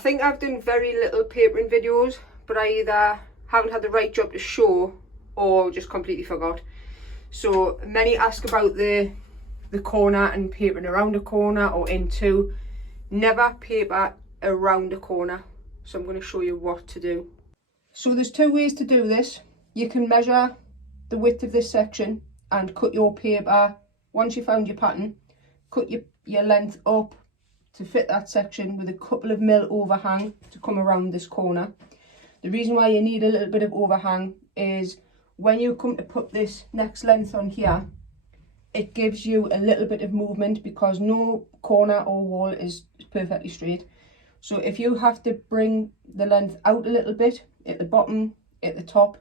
think I've done very little papering videos, but I either haven't had the right job to show or just completely forgot. So many ask about the corner and papering around a corner or into. Never paper around a corner. So I'm going to show you what to do. So there's two ways to do this. You can measure the width of this section and cut your paper. Once you found your pattern, cut your length up to fit that section with a couple of mil overhang to come around this corner. The reason why you need a little bit of overhang is when you come to put this next length on here, it gives you a little bit of movement because no corner or wall is perfectly straight. So if you have to bring the length out a little bit at the bottom, at the top,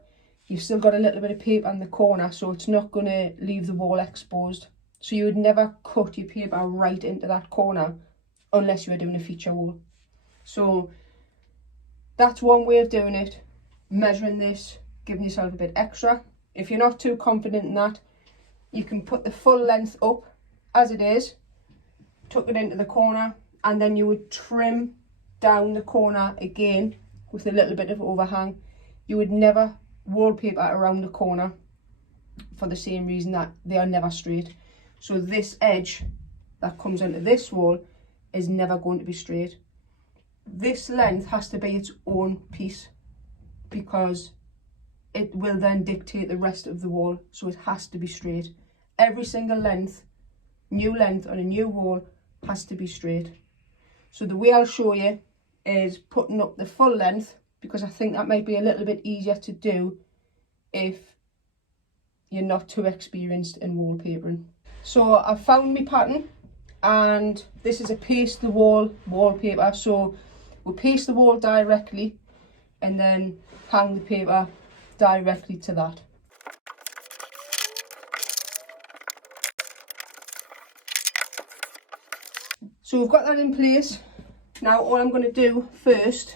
you've still got a little bit of paper on the corner, so it's not going to leave the wall exposed. So you would never cut your paper right into that corner unless you were doing a feature wall. So that's one way of doing it, measuring this, giving yourself a bit extra. If you're not too confident in that, you can put the full length up as it is, tuck it into the corner, and then you would trim down the corner again with a little bit of overhang. You would never wallpaper around the corner for the same reason that they are never straight. So this edge that comes into this wall is never going to be straight. This length has to be its own piece because it will then dictate the rest of the wall, so it has to be straight. Every single length, new length on a new wall has to be straight. So the way I'll show you is putting up the full length, because I think that might be a little bit easier to do if you're not too experienced in wallpapering. So I've found my pattern, and this is a paste the wall wallpaper. So we'll paste the wall directly and then hang the paper directly to that. So we've got that in place. Now all I'm going to do first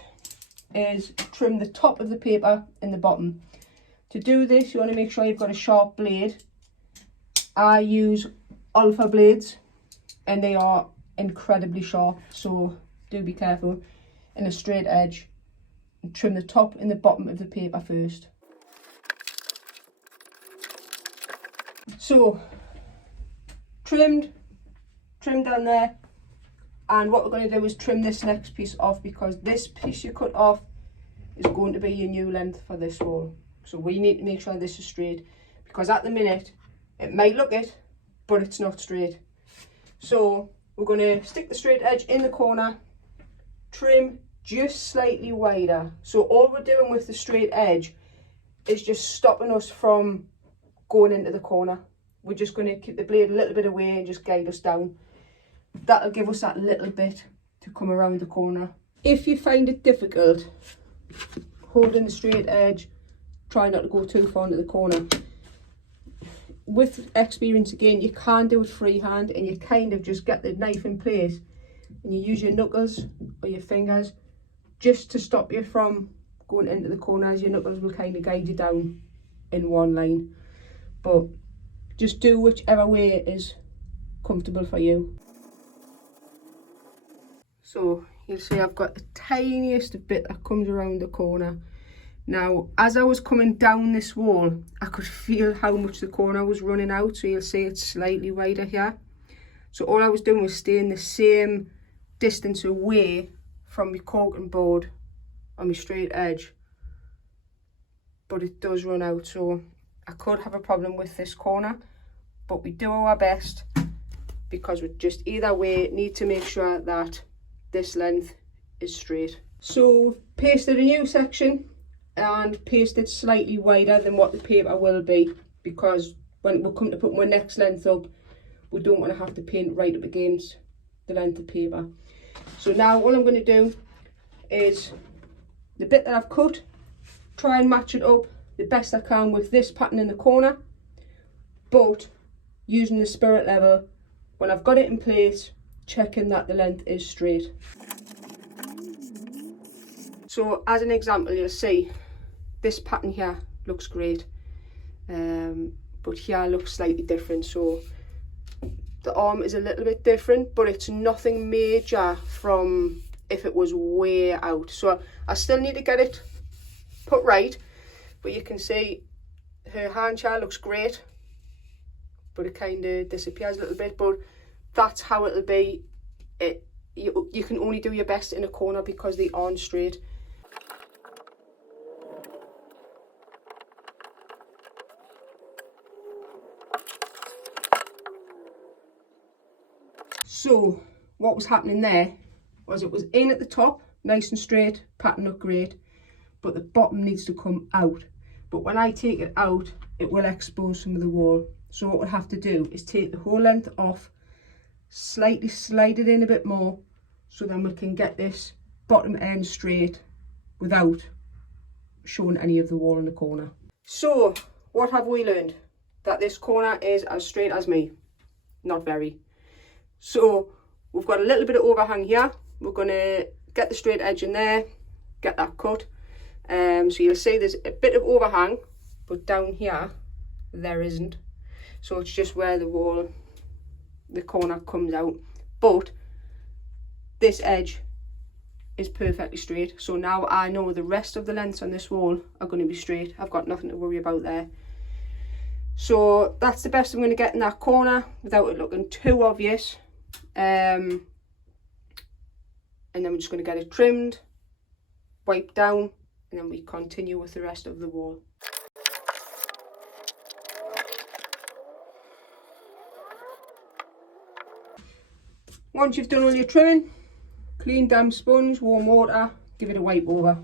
is trim the top of the paper and the bottom. To do this, you want to make sure you've got a sharp blade. I use alpha blades and they are incredibly sharp, so do be careful. And a straight edge, and trim the top and the bottom of the paper first. So trimmed down there, and what we're going to do is trim this next piece off, because this piece you cut off is going to be your new length for this wall. So we need to make sure this is straight, because at the minute it might look it, but it's not straight. So we're going to stick the straight edge in the corner, trim just slightly wider. So all we're doing with the straight edge is just stopping us from going into the corner. We're just going to keep the blade a little bit away and just guide us down. That'll give us that little bit to come around the corner. If you find it difficult holding the straight edge, try not to go too far into the corner. With experience again, you can do it freehand, and you kind of just get the knife in place and you use your knuckles or your fingers just to stop you from going into the corners. Your knuckles will kind of guide you down in one line, but just do whichever way is comfortable for you. So you'll see I've got the tiniest bit that comes around the corner. Now, as I was coming down this wall, I could feel how much the corner was running out. So you'll see it's slightly wider here. So all I was doing was staying the same distance away from my caulking board on my straight edge. But it does run out, so I could have a problem with this corner. But we do our best, because we just either way need to make sure that this length is straight. So pasted a new section and paste it slightly wider than what the paper will be, because when we come to put my next length up, we don't want to have to paint right up against the length of paper. So now all I'm going to do is the bit that I've cut, try and match it up the best I can with this pattern in the corner, but using the spirit level when I've got it in place, checking that the length is straight. So as an example, you'll see this pattern here looks great, but here looks slightly different. So the arm is a little bit different, but it's nothing major from if it was way out. So I still need to get it put right, but you can see her hand chair looks great, but it kind of disappears a little bit, but that's how it'll be. You can only do your best in a corner because they aren't straight. So what was happening there was it was in at the top, nice and straight, pattern looked great, but the bottom needs to come out. But when I take it out, it will expose some of the wall. So what we'll have to do is take the whole length off, slightly slide it in a bit more, so then we can get this bottom end straight without showing any of the wall in the corner. So what have we learned? That this corner is as straight as me. Not very. So we've got a little bit of overhang here. We're going to get the straight edge in there, get that cut. So you'll see there's a bit of overhang, but down here there isn't. So it's just where the wall, the corner comes out. But this edge is perfectly straight. So now I know the rest of the lengths on this wall are going to be straight. I've got nothing to worry about there. So that's the best I'm going to get in that corner without it looking too obvious. And then we're just going to get it trimmed, wiped down, and then we continue with the rest of the wall. Once you've done all your trimming, clean damp sponge, warm water, give it a wipe over.